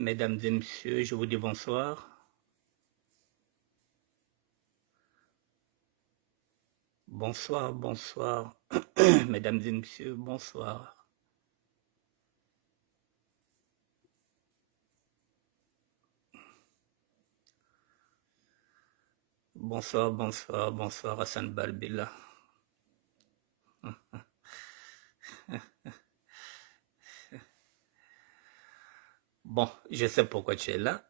Mesdames et messieurs, je vous dis bonsoir. Bonsoir, bonsoir. Mesdames et messieurs, bonsoir. Bonsoir, bonsoir, bonsoir Hassan Balbila. Bon, je sais pourquoi tu es là.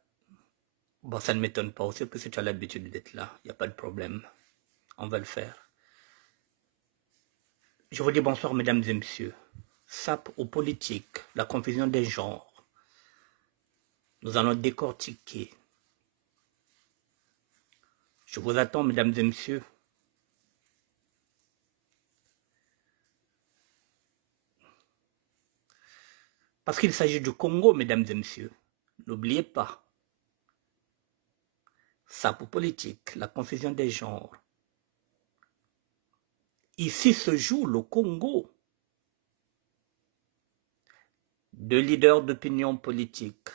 Bon, ça ne m'étonne pas aussi parce que tu as l'habitude d'être là. Il n'y a pas de problème. On va le faire. Je vous dis bonsoir, mesdames et messieurs. SAP aux politiques, la confusion des genres. Nous allons décortiquer. Je vous attends, mesdames et messieurs. Parce qu'il s'agit du Congo, mesdames et messieurs. N'oubliez pas. SAP aux politiques, la confusion des genres. Ici se joue le Congo. De leaders d'opinion politique,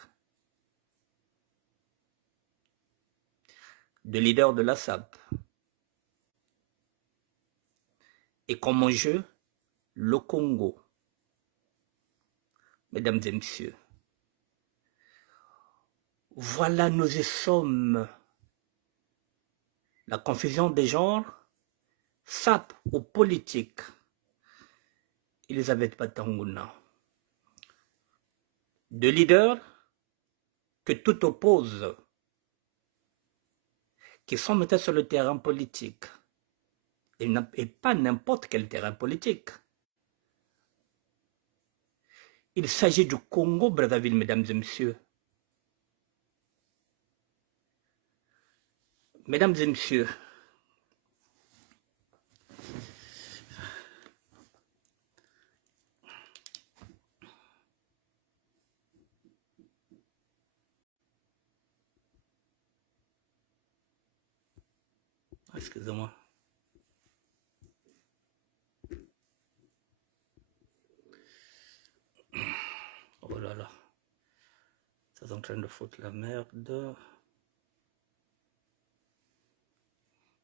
de leaders de la SAP. Et comme enjeu, le Congo. Mesdames et messieurs, voilà, nous y sommes. La confusion des genres, SAP aux politiques. Elisabeth Batanguna. De leaders que tout oppose, qui sont maintenant sur le terrain politique. Et pas n'importe quel terrain politique. Il s'agit du Congo-Brazzaville, mesdames et messieurs. Mesdames et messieurs, excusez-moi. Oh là là. Ça est en train de foutre la merde.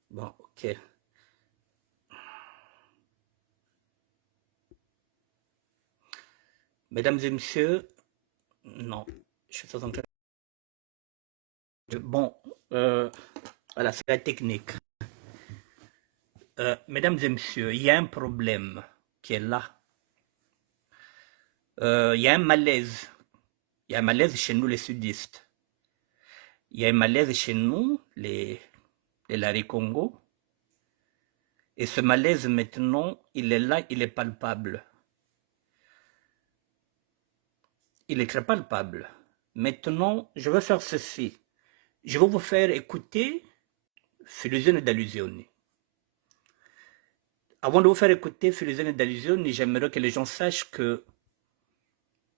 Bon, ok. Mesdames et messieurs, non, je suis en train de... Bon, voilà, c'est la technique. Mesdames et messieurs, il y a un problème qui est là. Il y a un malaise. Il y a un malaise chez nous, les sudistes. Il y a un malaise chez nous, les Larry Congo. Et ce malaise, maintenant, il est là, il est palpable. Il est très palpable. Maintenant, je vais faire ceci. Je vais vous faire écouter Filuzione d'Allusione. Avant de vous faire écouter Filuzione d'Allusione, j'aimerais que les gens sachent que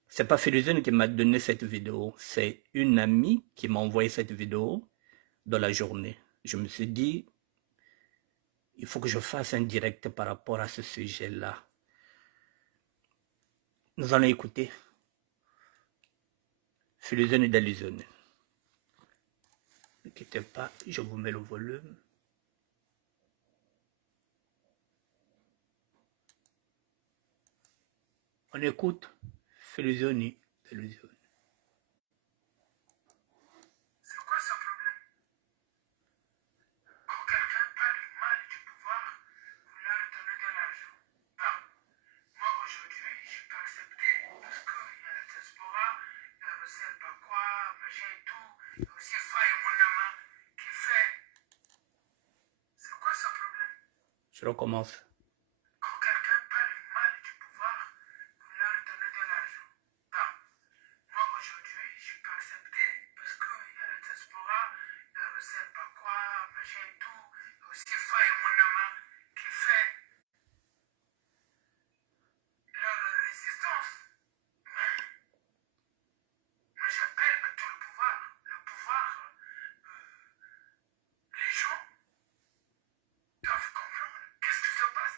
c'est pas Filuzione qui m'a donné cette vidéo, c'est une amie qui m'a envoyé cette vidéo dans la journée. Je me suis dit, il faut que je fasse un direct par rapport à ce sujet-là. Nous allons écouter Filuzione d'Allusione. Ne quittez pas, je vous mets le volume. On écoute Filuzione d'Allusione. Je recommence. Quand quelqu'un parle mal du pouvoir, vous leur donnez de l'argent. Bon, moi aujourd'hui, je peux accepter parce qu'il y a la diaspora, il y a le sait pas quoi, machin et tout, il y a aussi Faye Monama qui fait leur résistance. Mais moi j'appelle à tout le pouvoir. Le pouvoir, les gens doivent comprendre qu'est-ce qui se passe.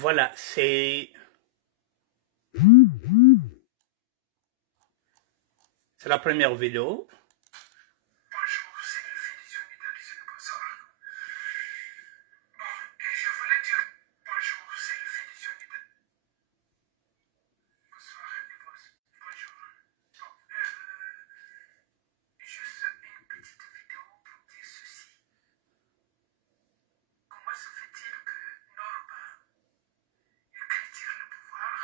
Voilà, c'est la première vidéo. Bonjour, c'est le fils du d'Alice de Bonsoir. Bon, et je voulais dire bonjour, c'est le fils du Bonsoir, bonjour. Bon, juste une petite vidéo pour dire ceci. Comment se fait-il que Norba il critique le pouvoir,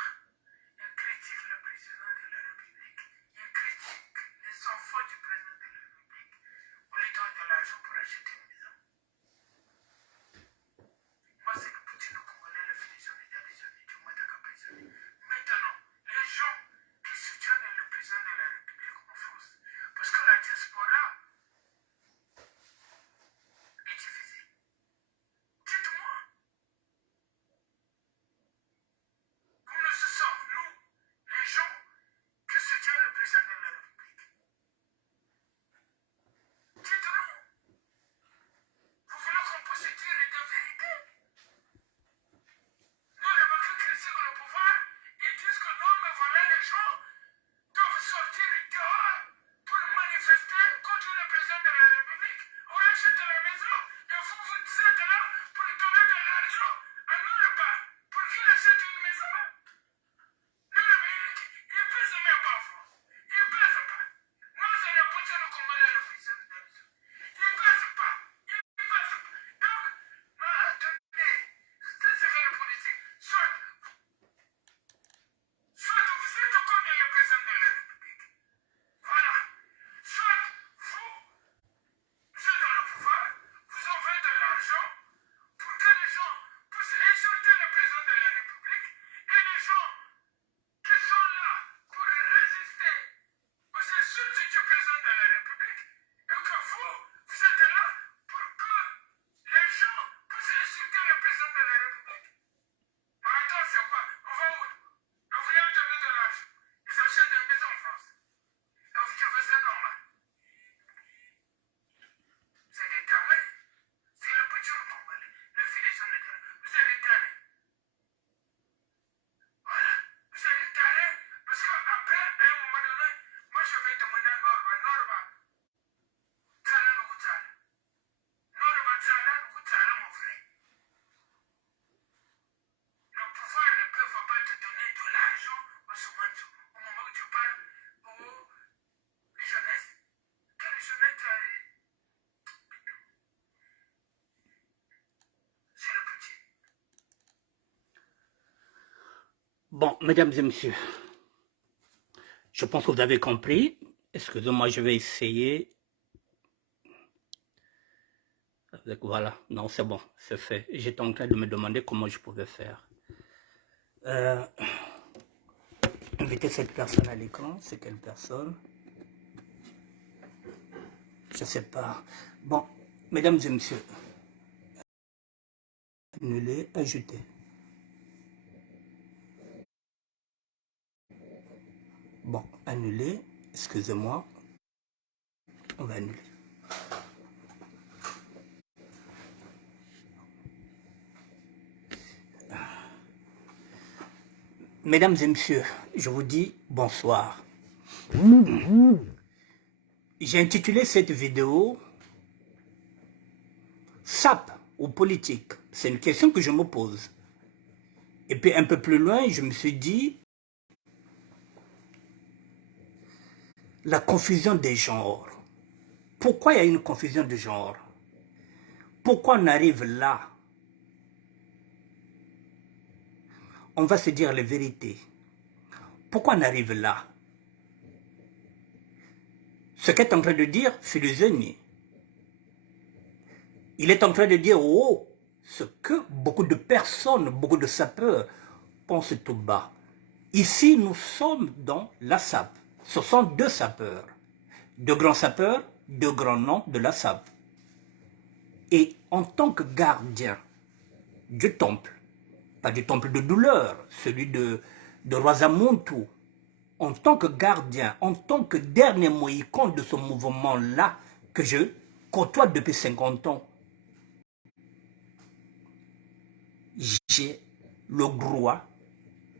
il critique le président de la République, il critique les enfants du président de la République, on lui donne de l'argent pour acheter une maison. Moi, c'est le Poutine congolais, le finition d'Italie, du moins de Caprizoni. Maintenant, les gens qui soutiennent le président de la République en France, parce que la diaspora est divisée. Dites-moi, comment se sent, nous, les gens qui soutiennent le président de la République? Dites-nous, vous voulez qu'on puisse dire des vérités? Nous, les banquiers critiquent le pouvoir, ils disent que non, mais voilà, les gens doivent sortir dehors pour manifester contre le président de la République. On achète la maison et vous, vous êtes là pour donner de l'argent à nous, le bas, pour qu'il achète une maison. Non, mais il ne pèse même pas, France. Il ne pèse pas. Moi, c'est le Poutine congolais, le fils de David. Il ne pèse pas. Il ne pèse pas. Donc, non, attendez, c'est ce que le politique. Soit vous êtes contre le président de la République. Voilà. Soit vous êtes dans le pouvoir, vous envoyez de l'argent pour que les gens puissent insulter le président de la République et les gens qui sont là pour résister aux insultes du président de la République et que vous êtes là pour que les gens puissent insulter le président de la République. Mais attends, c'est quoi? On va où? On voulait donner de l'argent. Ils achètent des maisons en France. Et vous trouvez ça normal? C'est des tarés. C'est le petit congolais, le fils de l'État. Vous êtes des tarés. Voilà. Vous êtes des tarés parce qu'après, à un moment donné, moi je vais demander à Norba, Tsala nous Tsala. Norba Tsala nous Tsala, mon frère. Le pouvoir ne peut pas te donner de l'argent au moment où tu parles aux jeunesse. Quelle jeunesse? C'est le petit. Bon, mesdames et messieurs, je pense que vous avez compris. Excusez-moi, je vais essayer. Voilà, non, c'est bon, c'est fait. J'étais en train de me demander comment je pouvais faire. Inviter cette personne à l'écran, c'est quelle personne? Je ne sais pas. Bon, mesdames et messieurs, annuler, ajouter. Bon, annuler, excusez-moi, on va annuler. Mesdames et messieurs, je vous dis bonsoir. J'ai intitulé cette vidéo « SAP ou politique ?» C'est une question que je me pose. Et puis un peu plus loin, je me suis dit la confusion des genres. Pourquoi il y a une confusion de genre? Pourquoi on arrive là? On va se dire les vérités. Pourquoi on arrive là? Ce qu'est en train de dire Filuzeni, il est en train de dire oh, ce que beaucoup de personnes, beaucoup de sapeurs pensent tout bas. Ici, nous sommes dans la SAP. Ce sont deux sapeurs. Deux grands sapeurs, deux grands noms de la SAP. Et en tant que gardien du temple, pas du temple de douleur, celui de Rwasamuntu, en tant que gardien, en tant que dernier mohican de ce mouvement-là que je côtoie depuis 50 ans, j'ai le droit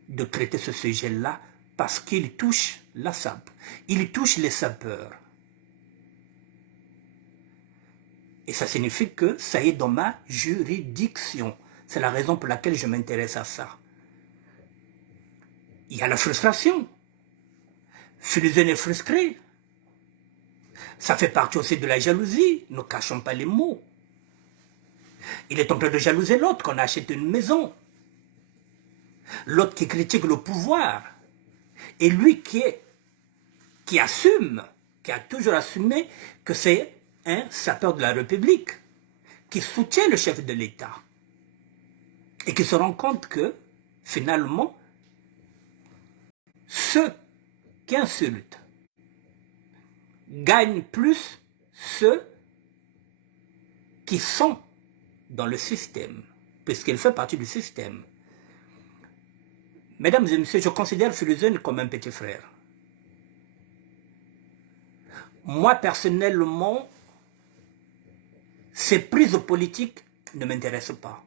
de traiter ce sujet-là parce qu'il touche la SAP. Il touche les sapeurs. Et ça signifie que ça est dans ma juridiction. C'est la raison pour laquelle je m'intéresse à ça. Il y a la frustration. Philizène est frustré. Ça fait partie aussi de la jalousie. Ne cachons pas les mots. Il est en train de jalouser l'autre qu'on a acheté une maison. L'autre qui critique le pouvoir. Et lui qui assume, qui a toujours assumé que c'est un sapeur de la République, qui soutient le chef de l'État. Et qui se rend compte que, finalement, ceux qui insultent gagnent plus ceux qui sont dans le système, puisqu'il fait partie du système. Mesdames et messieurs, je considère Philizène comme un petit frère. Moi, personnellement, ces prises politiques ne m'intéressent pas.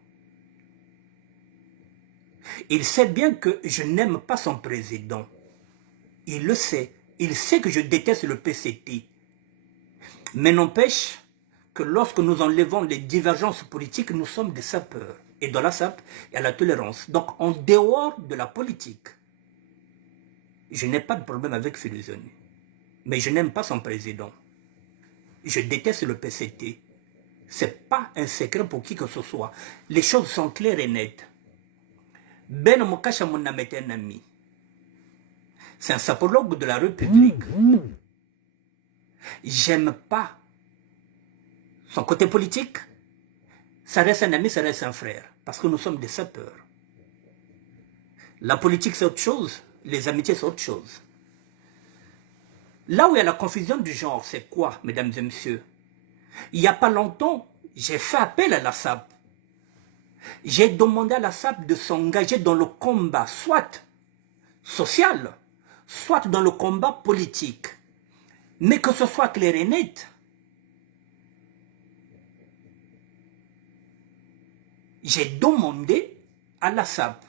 Il sait bien que je n'aime pas son président. Il le sait. Il sait que je déteste le PCT. Mais n'empêche que lorsque nous enlevons les divergences politiques, nous sommes des sapeurs. Et dans la SAP, il y a la tolérance. Donc, en dehors de la politique, je n'ai pas de problème avec Philizène. Mais je n'aime pas son président. Je déteste le PCT. Ce n'est pas un secret pour qui que ce soit. Les choses sont claires et nettes. Ben Mokacha Mounam est un ami. C'est un sapologue de la République. J'aime pas son côté politique. Ça reste un ami, ça reste un frère. Parce que nous sommes des sapeurs. La politique, c'est autre chose. Les amitiés, c'est autre chose. Là où il y a la confusion du genre, c'est quoi, mesdames et messieurs? Il n'y a pas longtemps, j'ai fait appel à la SAP. J'ai demandé à la SAP de s'engager dans le combat, soit social, soit dans le combat politique. Mais que ce soit clair et net. J'ai demandé à la SAP,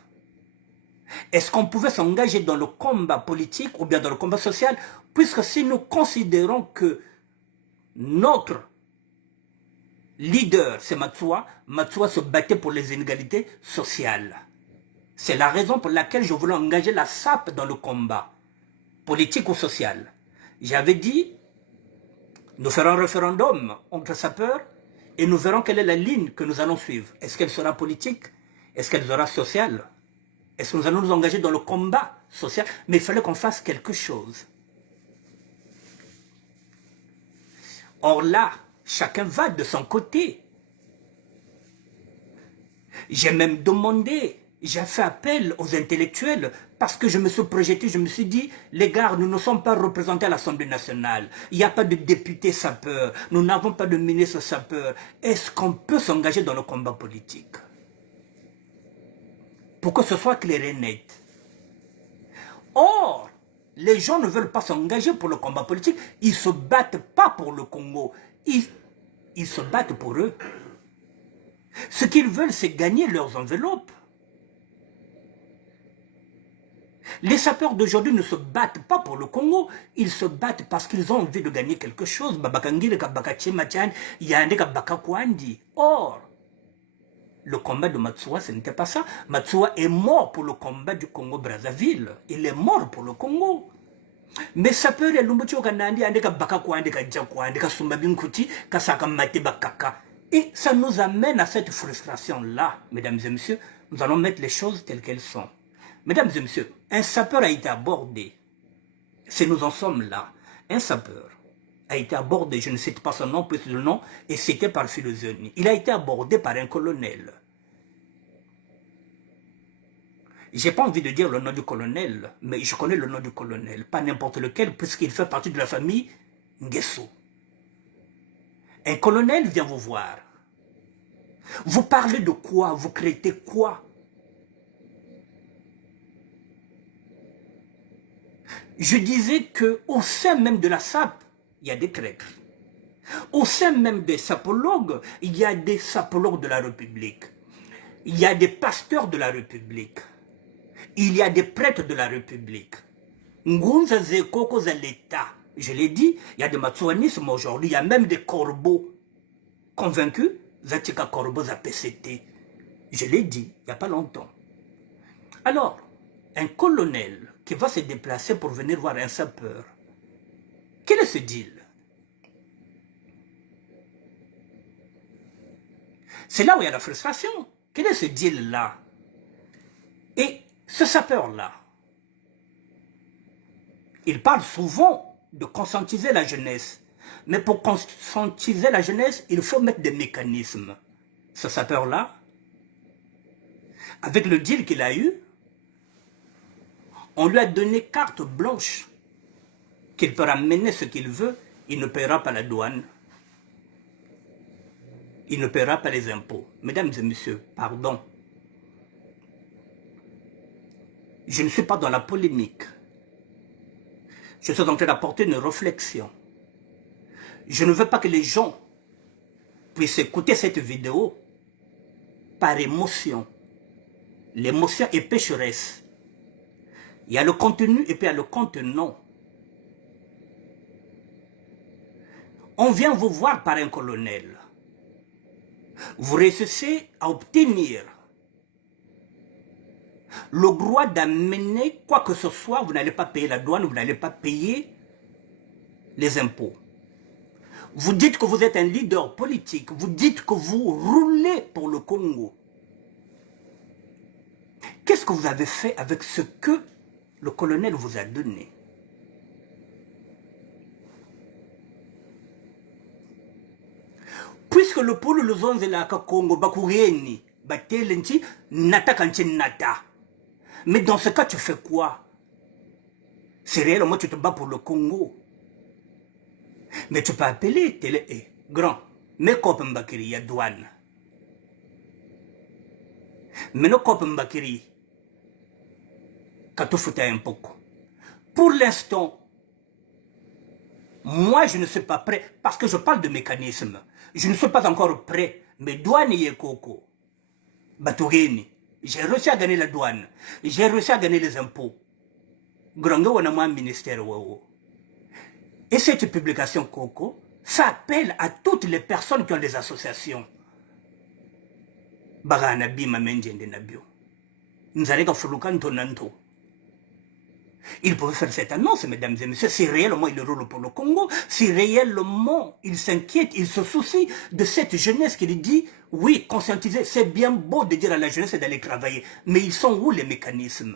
est-ce qu'on pouvait s'engager dans le combat politique ou bien dans le combat social, puisque si nous considérons que notre leader, c'est Matsoua, Matsoua se battait pour les inégalités sociales. C'est la raison pour laquelle je voulais engager la SAP dans le combat, politique ou social. J'avais dit, nous ferons un référendum entre sapeurs et nous verrons quelle est la ligne que nous allons suivre. Est-ce qu'elle sera politique? Est-ce qu'elle sera sociale? Est-ce que nous allons nous engager dans le combat social? Mais il fallait qu'on fasse quelque chose. Or là, chacun va de son côté. J'ai même demandé, j'ai fait appel aux intellectuels parce que je me suis projeté, je me suis dit, les gars, nous ne sommes pas représentés à l'Assemblée nationale. Il n'y a pas de députés sapeurs, nous n'avons pas de ministre sapeur. Est-ce qu'on peut s'engager dans le combat politique? Pour que ce soit clair et net. Or, les gens ne veulent pas s'engager pour le combat politique, ils ne se battent pas pour le Congo, ils se battent pour eux. Ce qu'ils veulent, c'est gagner leurs enveloppes. Les sapeurs d'aujourd'hui ne se battent pas pour le Congo, ils se battent parce qu'ils ont envie de gagner quelque chose. Or, le combat de Matsoua, ce n'était pas ça. Matsoua est mort pour le combat du Congo-Brazzaville. Il est mort pour le Congo. Mais sapeurs, et ça nous amène à cette frustration-là, mesdames et messieurs. Nous allons mettre les choses telles qu'elles sont. Mesdames et messieurs, un sapeur a été abordé. Si nous en sommes là, un sapeur a été abordé, je ne cite pas son nom, puisque le nom est cité par Philizène. Il a été abordé par un colonel. J'ai pas envie de dire le nom du colonel, mais je connais le nom du colonel, pas n'importe lequel, puisqu'il fait partie de la famille Nguesso. Un colonel vient vous voir. Vous parlez de quoi? Vous créez quoi? Je disais qu'au sein même de la SAP, il y a des traîtres. Au sein même des sapologues, il y a des sapologues de la République. il y a des pasteurs de la République. Il y a des prêtres de la République. Ngunza Zekoko za l'État. Je l'ai dit, il y a des matsouanismes aujourd'hui, il y a même des corbeaux convaincus. Zatika corbeaux za PCT. Je l'ai dit, il n'y a pas longtemps. Alors, un colonel qui va se déplacer pour venir voir un sapeur, quel est ce deal? C'est là où il y a la frustration. Quel est ce deal-là? Et ce sapeur-là, il parle souvent de conscientiser la jeunesse. Mais pour conscientiser la jeunesse, il faut mettre des mécanismes. Ce sapeur-là, avec le deal qu'il a eu, on lui a donné carte blanche qu'il peut ramener ce qu'il veut, il ne paiera pas la douane. Il ne paiera pas les impôts. Mesdames et messieurs, pardon. Je ne suis pas dans la polémique. Je suis en train d'apporter une réflexion. Je ne veux pas que les gens puissent écouter cette vidéo par émotion. L'émotion est pécheresse. Il y a le contenu et puis il y a le contenant. On vient vous voir par un colonel. Vous réussissez à obtenir le droit d'amener quoi que ce soit. Vous n'allez pas payer la douane, vous n'allez pas payer les impôts. Vous dites que vous êtes un leader politique. Vous dites que vous roulez pour le Congo. Qu'est-ce que vous avez fait avec ce que le colonel vous a donné? Puisque le pôle le zonze la Congo, Bakurieni, Batelenti, Nata Kanchi Nata. Mais dans ce cas, tu fais quoi? C'est réellement tu te bats pour le Congo. Mais tu peux appeler télé, grand, mais Kop Mbakiri, il y a douane. Mais le Kop Mbakiri, quand tu fous un peu. Pour l'instant, moi je ne suis pas prêt, parce que je parle de mécanisme. Je ne suis pas encore prêt, mais douane y est coco. Batougeni, j'ai réussi à gagner la douane, j'ai réussi à gagner les impôts. Grand, on a moins ministère. Et cette publication Coco, ça appelle à toutes les personnes qui ont des associations. Baganabi Mamenjende Nabio. Nzareka Fulukan Tonanto. Il pouvait faire cette annonce, mesdames et messieurs, si réellement il roule pour le Congo, si réellement il s'inquiète, il se soucie de cette jeunesse qui lui dit, oui, conscientiser, c'est bien beau de dire à la jeunesse d'aller travailler, mais ils sont où les mécanismes?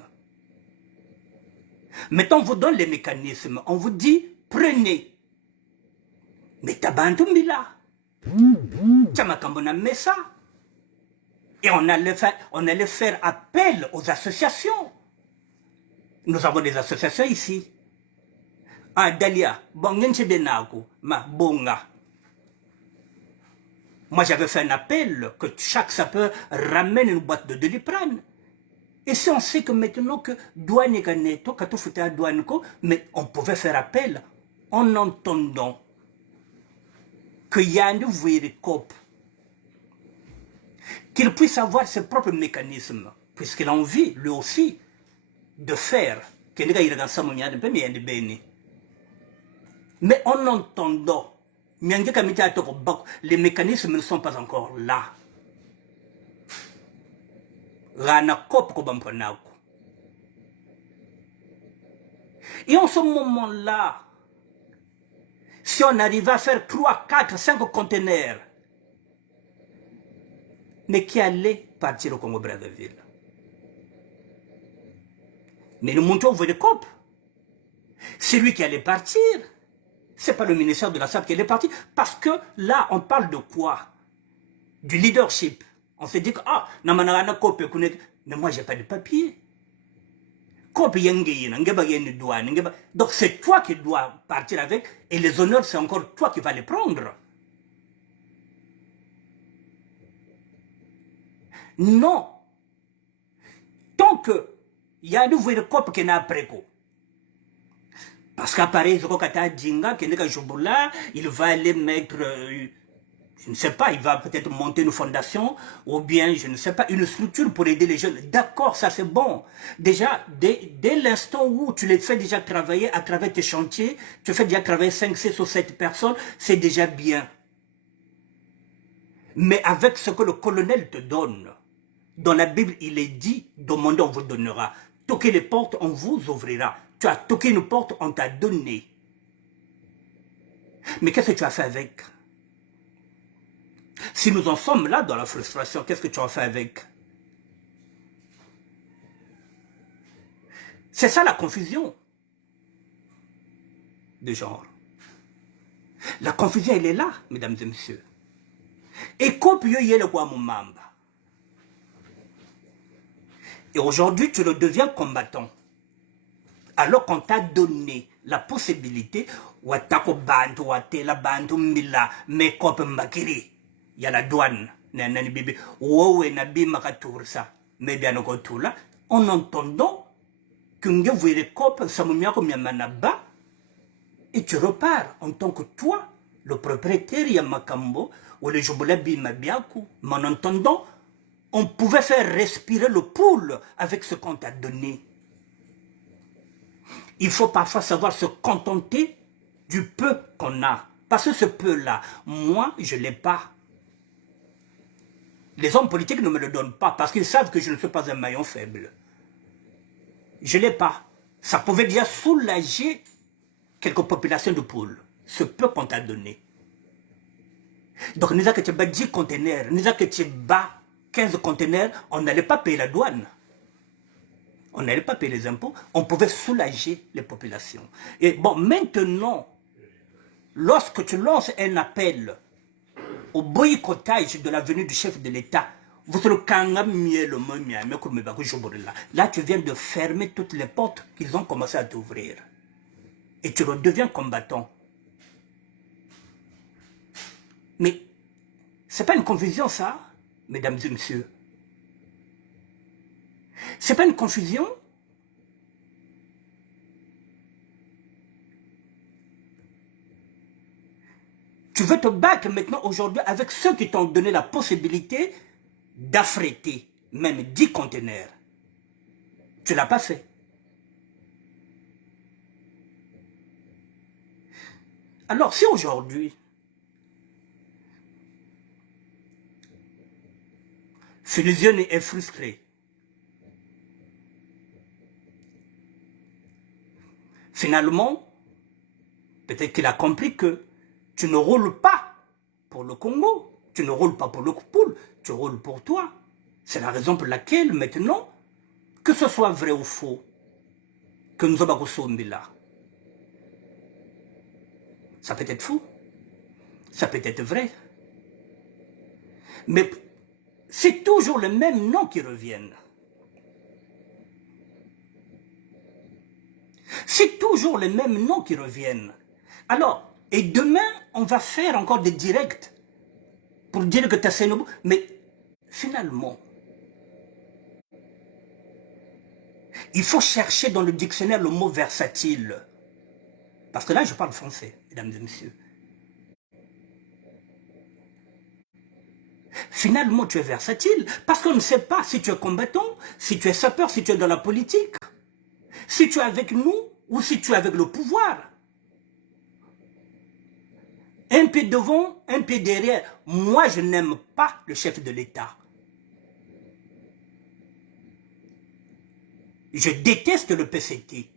Mettons, on vous donne les mécanismes, on vous dit, prenez. Mais Tabantumbila, Tchamakambona Messa, et on allait faire appel aux associations. Nous avons des associations ici. Ah, Dalia, ma bonga. Moi, j'avais fait un appel que chaque sapeur ramène une boîte de Doliprane. Et si on sait que maintenant que douane est quand on foutait à douane, mais on pouvait faire appel en entendant que Yann Vouirikop, qu'il puisse avoir ses propres mécanismes, puisqu'il a envie, lui aussi, de faire, mais en entendant, les mécanismes ne sont pas encore là. Et en ce moment-là, si on arrive à faire 3, 4, 5 conteneurs, mais qui allait partir au Congo-Brazzaville? Mais nous montons au Vodecop. C'est lui qui allait partir. C'est pas le ministère de la SAP qui allait partir. Parce que là, on parle de quoi? Du leadership. On s'est dit que, ah, mais moi, j'ai pas de papier. Donc, c'est toi qui dois partir avec. Et les honneurs, c'est encore toi qui vas les prendre. Non. Tant que il y a un nouveau cop qui n'a pas préco. Parce qu'à Paris, il va aller mettre Je ne sais pas, il va peut-être monter une fondation ou bien, je ne sais pas, une structure pour aider les jeunes. D'accord, ça c'est bon. Déjà, dès l'instant où tu les fais déjà travailler à travers tes chantiers, tu fais déjà travailler 5, 6 ou 7 personnes, c'est déjà bien. Mais avec ce que le colonel te donne, dans la Bible, il est dit, demandez, on vous donnera. Toquez les portes, on vous ouvrira. Tu as toqué une porte, on t'a donné. Mais qu'est-ce que tu as fait avec? Si nous en sommes là dans la frustration, qu'est-ce que tu as fait avec? C'est ça la confusion de genre. La confusion, elle est là, mesdames et messieurs. Et Et aujourd'hui, tu le deviens combattant. Alors qu'on t'a donné la possibilité, il y a la douane, en entendant et tu repars en tant que toi, le propriétaire Yamakambo, ou le Jobolabi Mabiaku, mais en entendant, on pouvait faire respirer le poule avec ce qu'on t'a donné. Il faut parfois savoir se contenter du peu qu'on a. Parce que ce peu-là, moi, je ne l'ai pas. Les hommes politiques ne me le donnent pas parce qu'ils savent que je ne suis pas un maillon faible. Je ne l'ai pas. Ça pouvait déjà soulager quelques populations de poules. Ce peu qu'on t'a donné. Donc, nous avons que tu bats 10 conteneurs, nous avons que tu bats 15 conteneurs, on n'allait pas payer la douane. On n'allait pas payer les impôts, on pouvait soulager les populations. Et bon, maintenant, lorsque tu lances un appel au boycottage de la venue du chef de l'État, là, tu viens de fermer toutes les portes qu'ils ont commencé à t'ouvrir. Et tu redeviens combattant. Mais, c'est pas une confusion, ça, mesdames et messieurs. C'est pas une confusion. Tu veux te battre maintenant aujourd'hui avec ceux qui t'ont donné la possibilité d'affréter même 10 conteneurs. Tu ne l'as pas fait. Alors si aujourd'hui, Fusion est frustré, finalement, peut-être qu'il a compris que tu ne roules pas pour le Congo, tu ne roules pas pour le poule, tu roules pour toi. C'est la raison pour laquelle maintenant, que ce soit vrai ou faux, que nous sommes là. Ça peut être faux, ça peut être vrai. Mais c'est toujours le même nom qui reviennent. C'est toujours les mêmes noms qui reviennent. Alors, et demain, on va faire encore des directs pour dire que tu as Sénobo. Mais finalement, il faut chercher dans le dictionnaire le mot versatile. Parce que là, je parle français, mesdames et messieurs. Finalement, tu es versatile parce qu'on ne sait pas si tu es combattant, si tu es sapeur, si tu es dans la politique, si tu es avec nous ou si tu es avec le pouvoir. Un pied devant, un pied derrière. Moi, je n'aime pas le chef de l'État. Je déteste le PCT.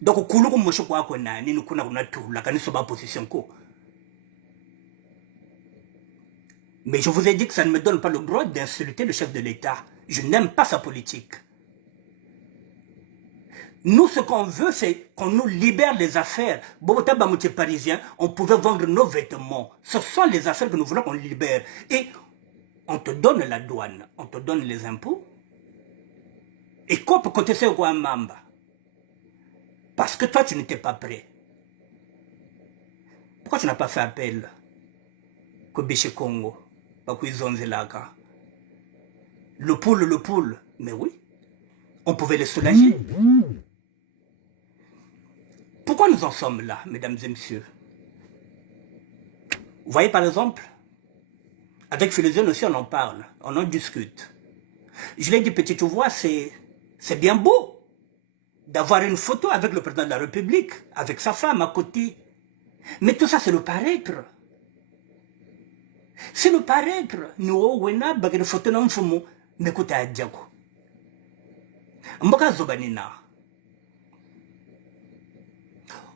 Donc, mais je vous ai dit que ça ne me donne pas le droit d'insulter le chef de l'État. Je n'aime pas sa politique. Nous, ce qu'on veut, c'est qu'on nous libère les affaires. Bogota Bamouti parisien, on pouvait vendre nos vêtements. Ce sont les affaires que nous voulons qu'on libère. Et on te donne la douane, on te donne les impôts. Et quoi pour côté c'est quoi mamba? Parce que toi, tu n'étais pas prêt. Pourquoi tu n'as pas fait appel? Kobiche Congo, Bakuizonzelaka. Le poule. Mais oui, on pouvait les soulager. Pourquoi nous en sommes là, mesdames et messieurs? Vous voyez par exemple, avec Philosène aussi on en parle, on en discute. Je l'ai dit, petite voix, c'est bien beau d'avoir une photo avec le président de la République, avec sa femme à côté. Mais tout ça, c'est le paraître. C'est le paraître. Nous, wena, bagay photo na mfumo, mekuta adjago. Mboka zobanina.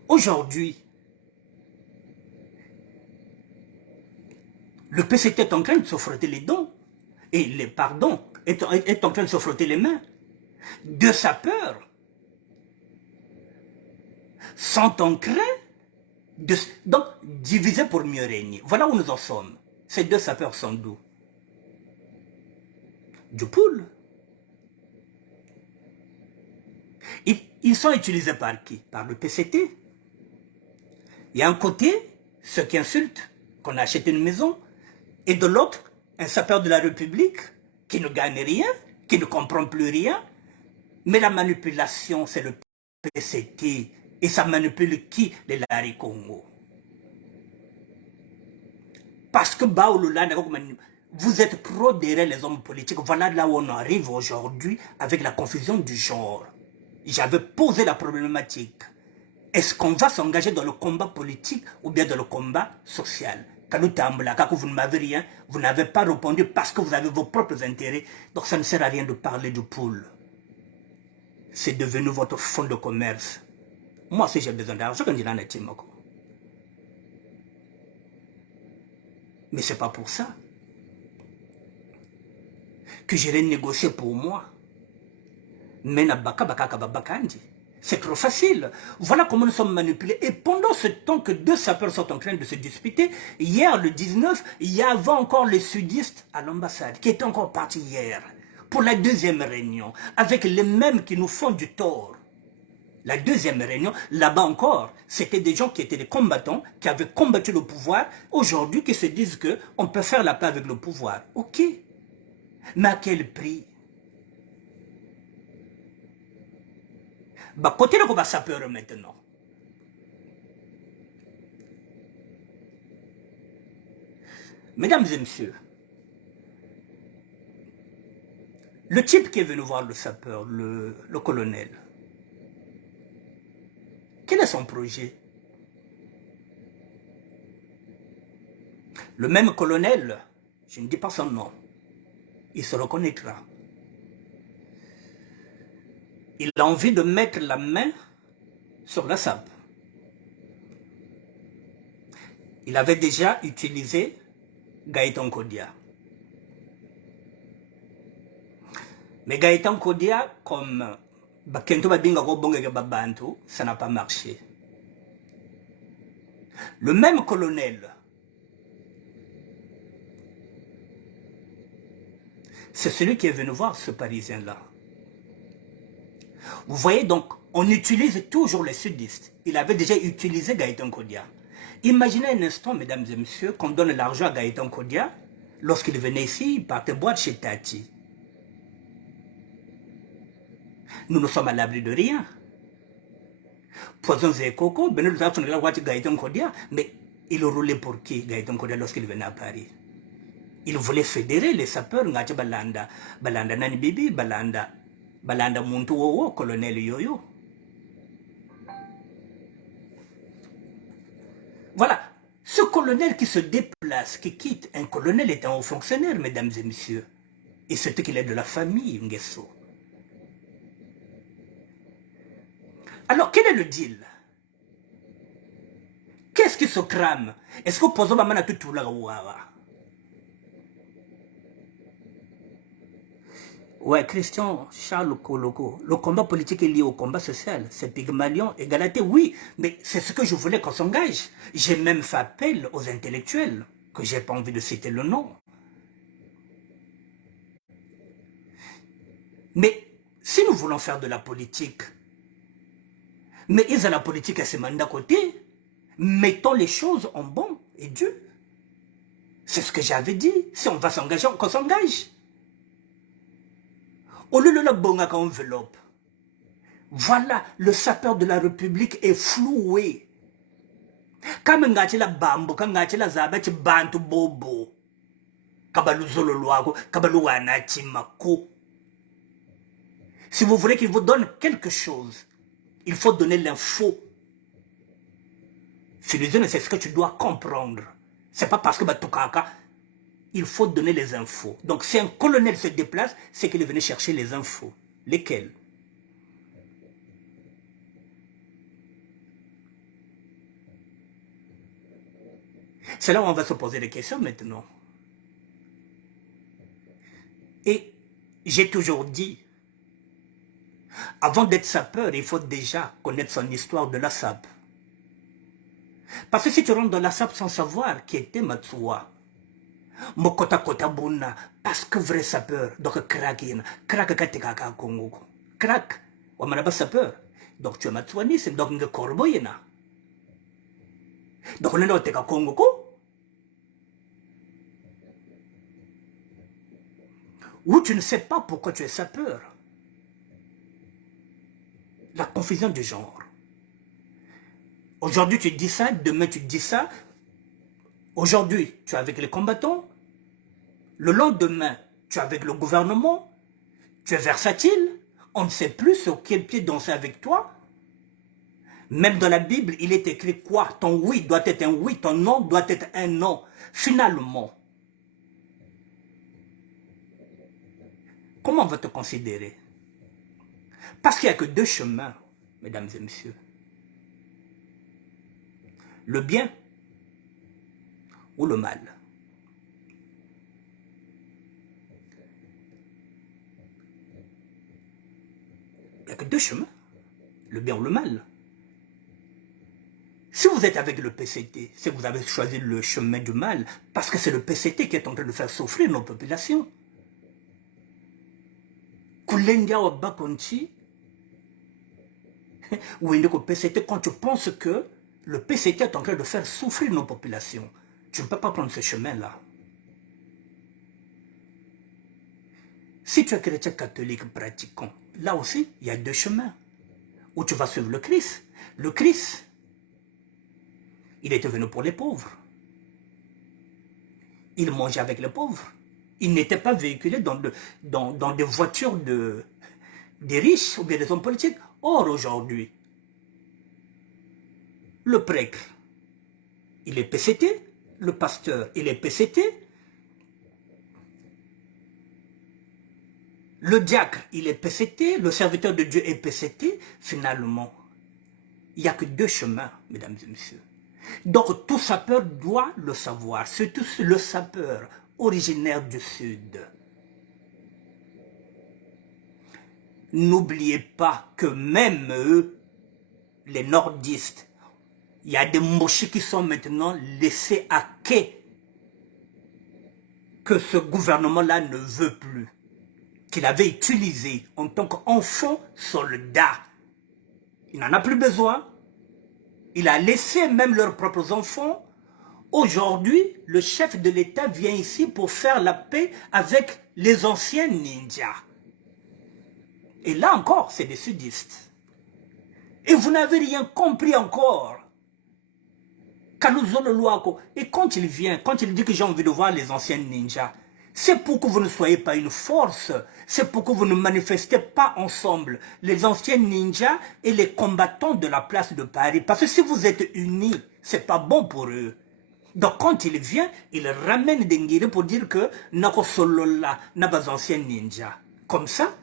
Aujourd'hui, le PCT est en train de se frotter les dents, et les pardons, est en train de se frotter les mains. Deux sapeurs sont en train de... Donc, diviser pour mieux régner. Voilà où nous en sommes. Ces deux sapeurs sont d'où? Du pool. Ils sont utilisés par qui? Par le PCT. Il y a un côté, ceux qui insultent, qu'on a acheté une maison, et de l'autre, un sapeur de la République qui ne gagne rien, qui ne comprend plus rien. Mais la manipulation, c'est le PCT. Et ça manipule qui? Les Lari Congo. Parce que vous êtes trop derrière les hommes politiques. Voilà là où on arrive aujourd'hui avec la confusion du genre. J'avais posé la problématique. Est-ce qu'on va s'engager dans le combat politique ou bien dans le combat social? Quand vous ne m'avez rien, vous n'avez pas répondu parce que vous avez vos propres intérêts. Donc ça ne sert à rien de parler du pool. C'est devenu votre fonds de commerce. Moi, si j'ai besoin d'argent, je dis là, mais c'est pas pour ça que j'irai négocier pour moi. Mais c'est trop facile. Voilà comment nous sommes manipulés. Et pendant ce temps que deux sapeurs sont en train de se disputer, hier, le 19, il y avait encore les sudistes à l'ambassade, qui étaient encore partis hier, pour la deuxième réunion, avec les mêmes qui nous font du tort. La deuxième réunion, là-bas encore, c'était des gens qui étaient des combattants, qui avaient combattu le pouvoir, aujourd'hui qui se disent qu'on peut faire la paix avec le pouvoir. Ok. Mais à quel prix? Bah, côté de quoi ça peut maintenant. Mesdames et messieurs, le type qui est venu voir le sapeur, le colonel, quel est son projet? Le même colonel, je ne dis pas son nom, il se reconnaîtra. Il a envie de mettre la main sur la SAP. Il avait déjà utilisé Gaëtan Kodia. Mais Gaëtan Kodia, comme ça n'a pas marché. Le même colonel, c'est celui qui est venu voir ce Parisien-là. Vous voyez donc, on utilise toujours les sudistes. Il avait déjà utilisé Gaëtan Kodia. Imaginez un instant, mesdames et messieurs, qu'on donne l'argent à Gaëtan Kodia. Lorsqu'il venait ici, il partait boire chez Tati. Nous ne sommes à l'abri de rien. Poison et Coco, mais il roulait pour qui, Gaëtan Kodia, lorsqu'il venait à Paris? Il voulait fédérer les sapeurs, Balanda Nani Bibi, Balanda Muntu Wowo, colonel Yoyo. Voilà, ce colonel qui se déplace, qui quitte, un colonel est un haut fonctionnaire, mesdames et messieurs. Et c'est qu'il est de la famille, Nguesso. Alors, quel est le deal? Qu'est-ce qui se crame? Est-ce que Pozo Mamana tout la ouawa? Ouais, Christian Charles Koloko, le combat politique est lié au combat social. C'est Pygmalion et Galatée, oui, mais c'est ce que je voulais qu'on s'engage. J'ai même fait appel aux intellectuels, que j'ai pas envie de citer le nom. Mais si nous voulons faire de la politique, mais ils ont la politique à ce mandat côté, mettons les choses en bon et Dieu. C'est ce que j'avais dit. Si on va s'engager, qu'on s'engage. Au lieu de la bonga enveloppe, voilà, le sapeur de la République est floué. Kama ngachi la bambo, kama ngachi la zaba chi bantu bobo. Kabalu zolo luago, kabalu wanachi mako. Si vous voulez qu'il vous donne quelque chose, il faut donner l'info. Philosophe, c'est ce que tu dois comprendre. C'est pas parce que Batukaka, il faut donner les infos. Donc si un colonel se déplace, c'est qu'il est venu chercher les infos. Lesquelles? C'est là où on va se poser des questions maintenant. Et j'ai toujours dit, avant d'être sapeur, il faut déjà connaître son histoire de la sape. Parce que si tu rentres dans la sape sans savoir qui était Matsuwa, Mokota Kota Buna, parce que vrai sapeur, donc crack, crack Katekaka Kongo, crack, on m'a pas sapeur. Donc tu es Matsuwa Nisim, donc un corbeau yena. Donc on est dans le Kongo. Ou tu ne sais pas pourquoi tu es sapeur. La confusion du genre. Aujourd'hui tu dis ça, demain tu dis ça. Aujourd'hui tu es avec les combattants. Le lendemain tu es avec le gouvernement. Tu es versatile. On ne sait plus sur quel pied danser avec toi. Même dans la Bible, il est écrit quoi? Ton oui doit être un oui, ton non doit être un non. Finalement, comment on va te considérer? Parce qu'il n'y a que deux chemins, mesdames et messieurs. Le bien ou le mal. Il n'y a que deux chemins, le bien ou le mal. Si vous êtes avec le PCT, c'est que vous avez choisi le chemin du mal, parce que c'est le PCT qui est en train de faire souffrir nos populations. Kulenga wa bakonchi, ou PCT, quand tu penses que le PCT est en train de faire souffrir nos populations, tu ne peux pas prendre ce chemin-là. Si tu es chrétien catholique pratiquant, là aussi, il y a deux chemins. Où tu vas suivre le Christ. Le Christ, il était venu pour les pauvres. Il mangeait avec les pauvres. Il n'était pas véhiculé dans des voitures des riches ou bien des hommes politiques. Or, aujourd'hui, le prêtre, il est PCT, le pasteur, il est PCT, le diacre, il est PCT, le serviteur de Dieu est PCT. Finalement, il n'y a que deux chemins, mesdames et messieurs. Donc, tout sapeur doit le savoir, surtout le sapeur originaire du Sud. N'oubliez pas que même eux, les nordistes, il y a des mochis qui sont maintenant laissés à quai que ce gouvernement-là ne veut plus, qu'il avait utilisé en tant qu'enfant soldat. Il n'en a plus besoin. Il a laissé même leurs propres enfants. Aujourd'hui, le chef de l'État vient ici pour faire la paix avec les anciens ninjas. Et là encore, c'est des sudistes. Et vous n'avez rien compris encore. Et quand il vient, quand il dit que j'ai envie de voir les anciens ninjas, c'est pour que vous ne soyez pas une force, c'est pour que vous ne manifestez pas ensemble les anciens ninjas et les combattants de la place de Paris. Parce que si vous êtes unis, c'est pas bon pour eux. Donc quand il vient, il ramène des nguiri pour dire que Nako Solola n'a pas ancien ninja. Comme ça,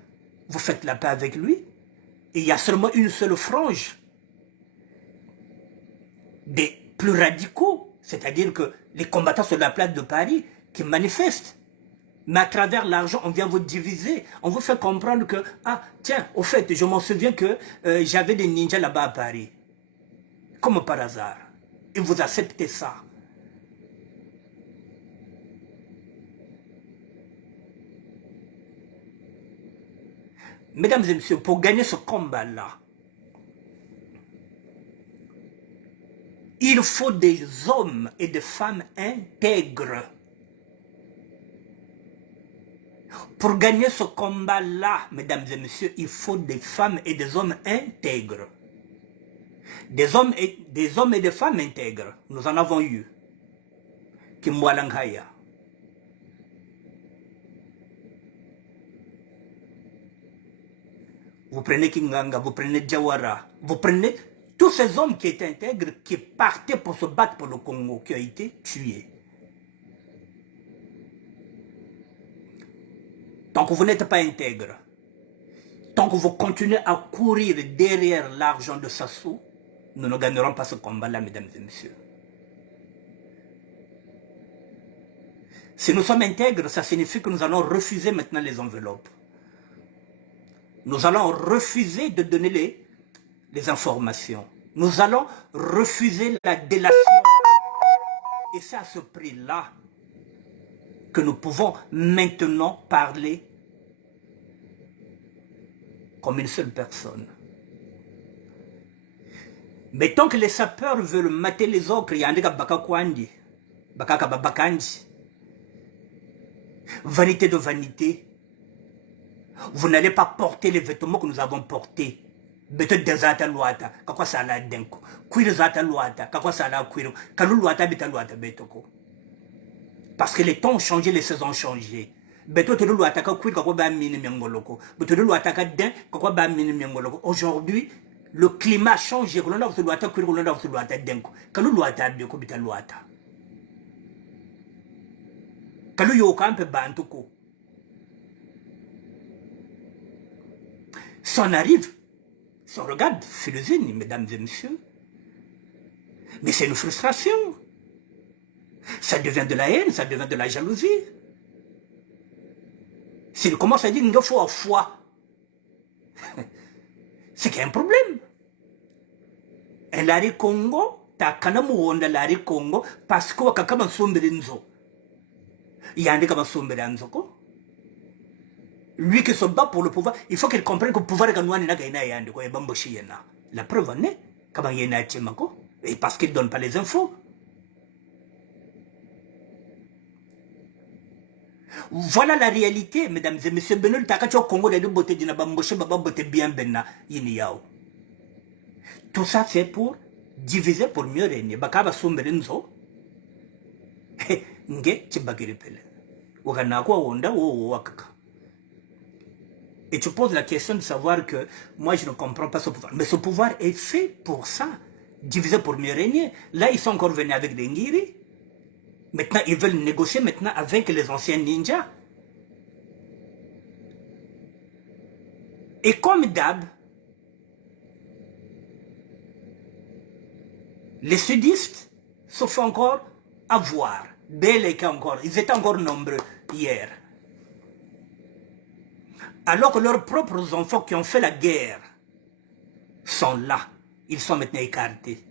vous faites la paix avec lui. Et il y a seulement une seule frange des plus radicaux, c'est-à-dire que les combattants sur la place de Paris qui manifestent. Mais à travers l'argent, on vient vous diviser. On vous fait comprendre que, ah, tiens, au fait, je m'en souviens que j'avais des ninjas là-bas à Paris. Comme par hasard. Et vous acceptez ça. Mesdames et messieurs, pour gagner ce combat-là, il faut des hommes et des femmes intègres. Pour gagner ce combat-là, mesdames et messieurs, il faut des femmes et des hommes intègres. Des hommes et des femmes intègres, nous en avons eu. Kimwalanghaya. Vous prenez Kinganga, vous prenez Jawara, vous prenez tous ces hommes qui étaient intègres, qui partaient pour se battre pour le Congo, qui ont été tués. Tant que vous n'êtes pas intègre, tant que vous continuez à courir derrière l'argent de Sassou, nous ne gagnerons pas ce combat-là, mesdames et messieurs. Si nous sommes intègres, ça signifie que nous allons refuser maintenant les enveloppes. Nous allons refuser de donner les informations. Nous allons refuser la délation. Et c'est à ce prix-là que nous pouvons maintenant parler comme une seule personne. Mais tant que les sapeurs veulent mater les ocres, il y a un bakakwandi, bakakababakandi. Vanité de vanité. Vous n'allez pas porter les vêtements que nous avons portés. Beto dezata luata, kakwa sala denko. Kuir zata luata, kakwa sala kuiro. Kalu luata beta luata betoko. Parce que les temps ont changé, les saisons ont changé. Beto te luata ka kuir kakwa ba mini miangoloko. Beto te luata ka den kakwa ba mini miangoloko. Aujourd'hui, le climat a changé. Kolonda vous luata kuir kolonda vous luata denko. Kalu luata beko beta luata. Kalu yoka un peu bantoko. Si on arrive, si on regarde Philosine, mesdames et messieurs, mais c'est une frustration. Ça devient de la haine, ça devient de la jalousie. S'il commence à dire qu'il faut foi, c'est qu'il y a un problème. Et l'Ari Congo, ta kanamu l'Ari Congo, parce que wakakama sombrenzo. Il y a un décama sombrenzo. Lui qui se bat pour le pouvoir, il faut qu'il comprenne que le pouvoir est la preuve en est, et parce qu'il ne donne pas les infos. Voilà la réalité, mesdames et messieurs. Benul Takacho Congo de beauté d'une bamboche, bababote bien benna, yiniao. Tout ça, c'est pour diviser pour mieux régner. Bakaba sombrenzo. Nge, tibagiripele. Wakanakwa wonda, wo wakaka. Et tu poses la question de savoir que moi je ne comprends pas ce pouvoir. Mais ce pouvoir est fait pour ça. Diviser pour mieux régner. Là ils sont encore venus avec des Ngiri. Maintenant ils veulent négocier maintenant avec les anciens ninjas. Et comme d'hab, les sudistes se font encore avoir. Encore. Ils étaient encore nombreux hier. Alors que leurs propres enfants qui ont fait la guerre sont là. Ils sont maintenant écartés.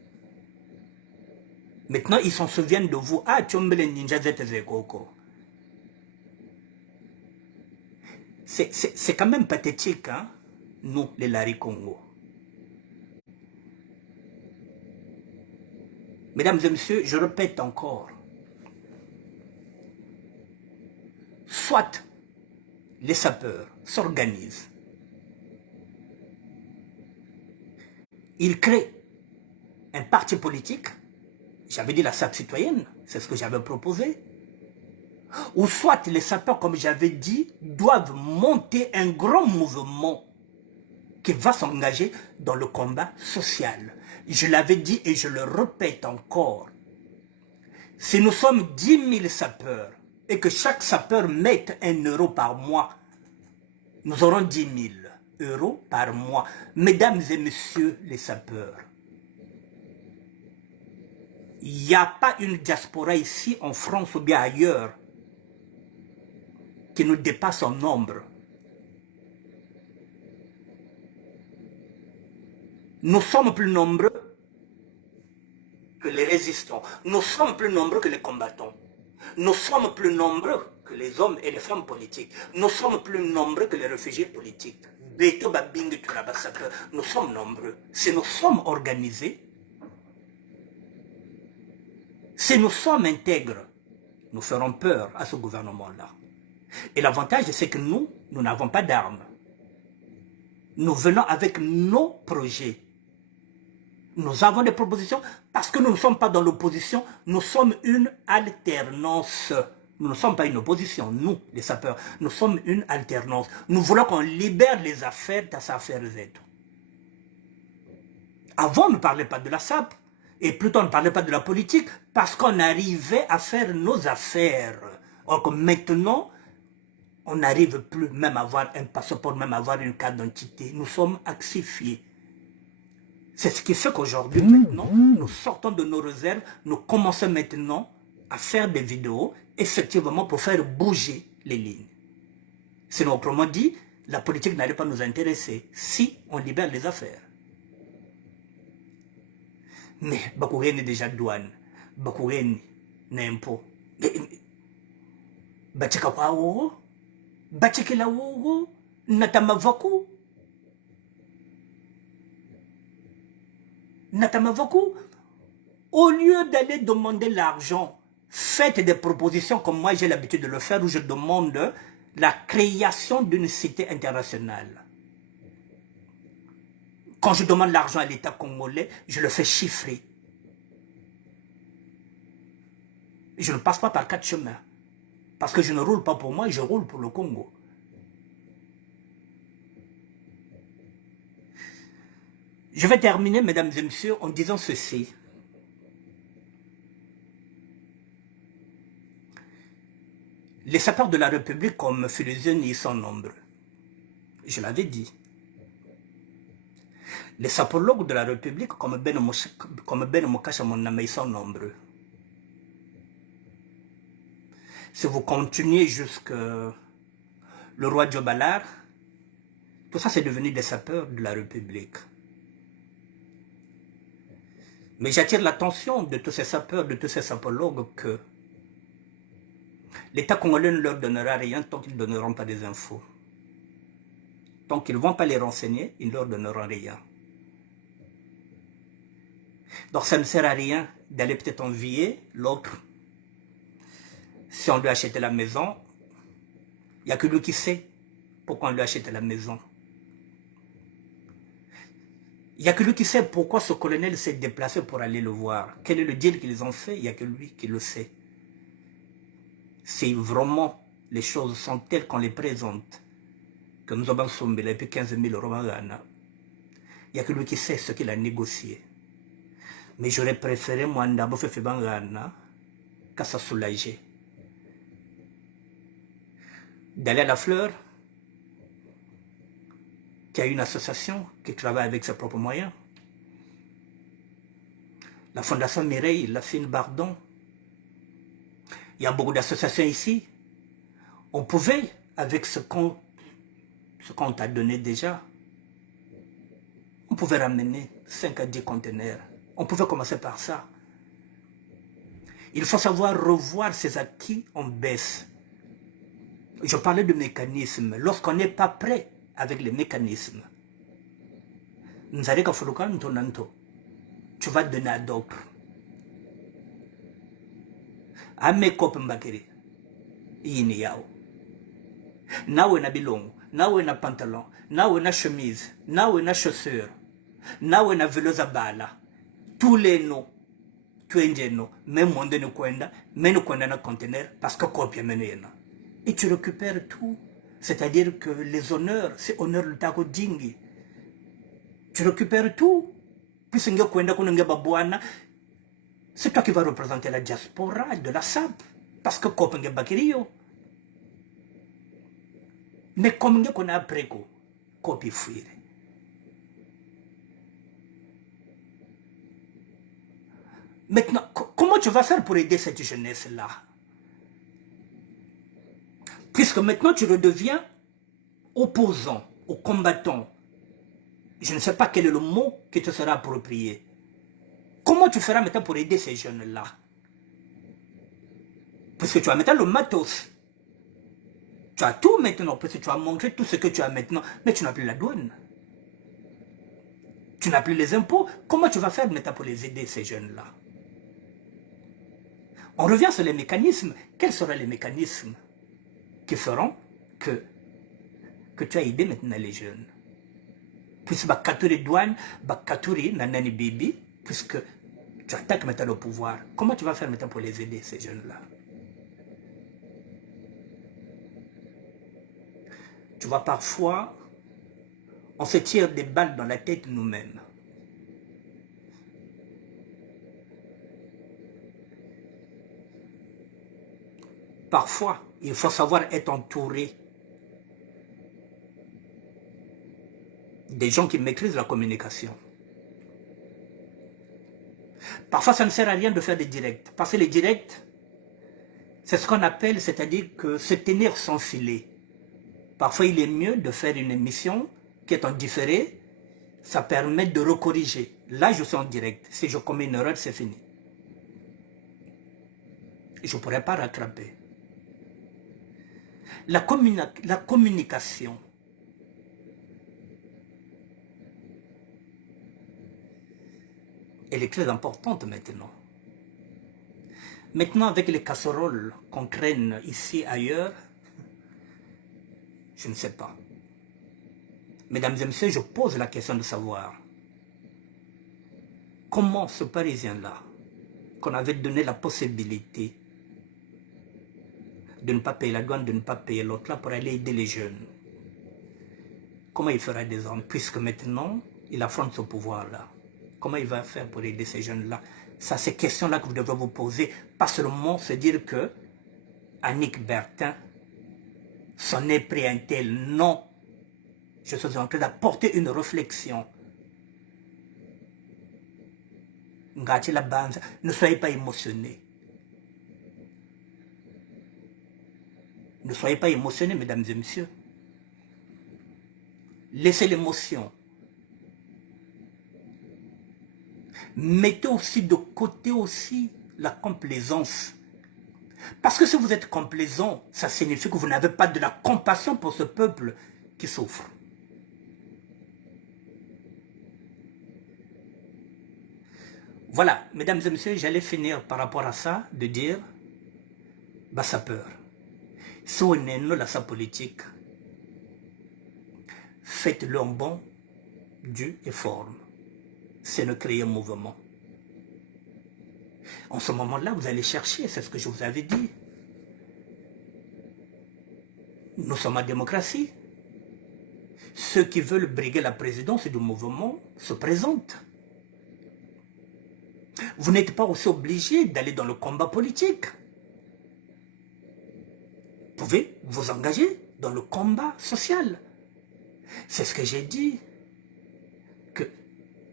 Maintenant, ils s'en souviennent de vous. Ah, Tchombele Ninja Zetezekoko. C'est quand même pathétique, hein, nous, les Lari Congo. Mesdames et messieurs, je répète encore. Soit les sapeurs s'organisent. Ils créent un parti politique. J'avais dit la SAP citoyenne, c'est ce que j'avais proposé. Ou soit les sapeurs, comme j'avais dit, doivent monter un grand mouvement qui va s'engager dans le combat social. Je l'avais dit et je le répète encore. Si nous sommes 10 000 sapeurs, et que chaque sapeur mette 1 euro par mois, nous aurons 10 000 euros par mois. Mesdames et messieurs les sapeurs, il n'y a pas une diaspora ici en France ou bien ailleurs qui nous dépasse en nombre. Nous sommes plus nombreux que les résistants. Nous sommes plus nombreux que les combattants. Nous sommes plus nombreux que les hommes et les femmes politiques. Nous sommes plus nombreux que les réfugiés politiques. Nous sommes nombreux. Si nous sommes organisés, si nous sommes intègres, nous ferons peur à ce gouvernement-là. Et l'avantage, c'est que nous n'avons pas d'armes. Nous venons avec nos projets. Nous avons des propositions parce que nous ne sommes pas dans l'opposition, nous sommes une alternance. Nous ne sommes pas une opposition, nous, les sapeurs. Nous sommes une alternance. Nous voulons qu'on libère les affaires das affaires Z. Avant, on ne parlait pas de la SAP. Et plutôt, on ne parlait pas de la politique parce qu'on arrivait à faire nos affaires. Or que maintenant, on n'arrive plus même à avoir un passeport, même à avoir une carte d'identité. Nous sommes axifiés. C'est ce qui fait qu'aujourd'hui, maintenant, nous sortons de nos réserves, nous commençons maintenant à faire des vidéos, effectivement, pour faire bouger les lignes. Sinon, autrement dit, la politique n'allait pas nous intéresser si on libère les affaires. Mais, Bakoureni déjà douane, Bakoureni n'impôt. Bachika kwa wogo, Bachika la wogo, Natamavaku. Natamavaku, au lieu d'aller demander l'argent, faites des propositions comme moi j'ai l'habitude de le faire, où je demande la création d'une cité internationale. Quand je demande l'argent à l'État congolais, je le fais chiffrer. Je ne passe pas par 4 chemins. Parce que je ne roule pas pour moi, je roule pour le Congo. Je vais terminer, mesdames et messieurs, en disant ceci. Les sapeurs de la République, comme Philosène, ils sont nombreux. Je l'avais dit. Les sapologues de la République, comme Ben Mokacha Monama, ils sont nombreux. Si vous continuez jusqu'à le roi Djobalar, tout ça c'est devenu des sapeurs de la République. Mais j'attire l'attention de tous ces sapeurs, de tous ces sapologues que l'État congolais ne leur donnera rien tant qu'ils ne donneront pas des infos. Tant qu'ils ne vont pas les renseigner, ils ne leur donneront rien. Donc ça ne sert à rien d'aller peut-être envier l'autre. Si on lui achète la maison, il n'y a que lui qui sait pourquoi on lui achète la maison. Il n'y a que lui qui sait pourquoi ce colonel s'est déplacé pour aller le voir. Quel est le deal qu'ils ont fait? Il n'y a que lui qui le sait. Si vraiment les choses sont telles qu'on les présente, que nous avons sommé et puis 15 000 euros, il n'y a que lui qui sait ce qu'il a négocié. Mais j'aurais préféré, moi, qu'à ça soulager. D'aller à la Fleur, qui a une association qui travaille avec ses propres moyens. La Fondation Mireille, la Fine Bardon. Il y a beaucoup d'associations ici. On pouvait, avec ce qu'on t'a donné déjà, on pouvait ramener 5 à 10 conteneurs. On pouvait commencer par ça. Il faut savoir revoir ses acquis en baisse. Je parlais de mécanismes. Lorsqu'on n'est pas prêt avec les mécanismes, tu vas donner à d'autres. Ame kope mbakiri. Yini yao. Nawe na bilongo. Nawe na pantalon. Nawe na chemise. Nawe na chaussure. Nawe na veloza bala. Tous les noms. Tu es no. Même monde ne kwenda. Même kwenda na conteneur. Parce que copie menena. Et tu récupères tout. C'est-à-dire que les honneurs, c'est honneur le tako dingi. Tu récupères tout. Puis c'est toi qui vas représenter la diaspora de la SAP. Parce que Kopenge Bakirio. Mais comme on a appris qu'on copie fuir. Maintenant, comment tu vas faire pour aider cette jeunesse-là? Puisque maintenant tu redeviens opposant, au combattant. Je ne sais pas quel est le mot qui te sera approprié. Comment tu feras maintenant pour aider ces jeunes-là? Puisque tu as maintenant le matos. Tu as tout maintenant, puisque tu as montré tout ce que tu as maintenant, mais tu n'as plus la douane. Tu n'as plus les impôts. Comment tu vas faire maintenant pour les aider, ces jeunes-là? On revient sur les mécanismes. Quels seront les mécanismes qui feront que tu as aidé maintenant les jeunes? Puisque Bakaturi douane, Bakaturi nanani bibi, puisque tu attaques maintenant le pouvoir. Comment tu vas faire maintenant pour les aider, ces jeunes-là? Tu vois, parfois, on se tire des balles dans la tête nous-mêmes. Parfois, il faut savoir être entouré des gens qui maîtrisent la communication. Parfois, ça ne sert à rien de faire des directs. Parce que les directs, c'est ce qu'on appelle, c'est-à-dire que se tenir sans filet. Parfois, il est mieux de faire une émission qui est en différé. Ça permet de recorriger. Là, je suis en direct. Si je commets une erreur, c'est fini. Je ne pourrais pas rattraper. La communication, elle est très importante maintenant. Maintenant, avec les casseroles qu'on traîne ici, ailleurs, je ne sais pas. Mesdames et messieurs, je pose la question de savoir comment ce Parisien-là, qu'on avait donné la possibilité de ne pas payer la douane, de ne pas payer l'autre là pour aller aider les jeunes, comment il fera des hommes, puisque maintenant, il affronte ce pouvoir-là. Comment il va faire pour aider ces jeunes-là? Ça, c'est questions-là que vous devez vous poser. Pas seulement se dire que Annick Bertin s'en est pris un tel. Non. Je suis en train d'apporter une réflexion. Ne soyez pas émotionnés. Ne soyez pas émotionnés, mesdames et messieurs. Laissez l'émotion. Mettez aussi de côté aussi la complaisance. Parce que si vous êtes complaisant, ça signifie que vous n'avez pas de la compassion pour ce peuple qui souffre. Voilà, mesdames et messieurs, j'allais finir par rapport à ça, de dire, bah ça peur. Si on est dans la politique, faites-le en bon, due et forme. C'est de créer un mouvement. En ce moment-là, vous allez chercher, c'est ce que je vous avais dit. Nous sommes en démocratie. Ceux qui veulent briguer la présidence du mouvement se présentent. Vous n'êtes pas aussi obligé d'aller dans le combat politique. Vous pouvez vous engager dans le combat social. C'est ce que j'ai dit. Que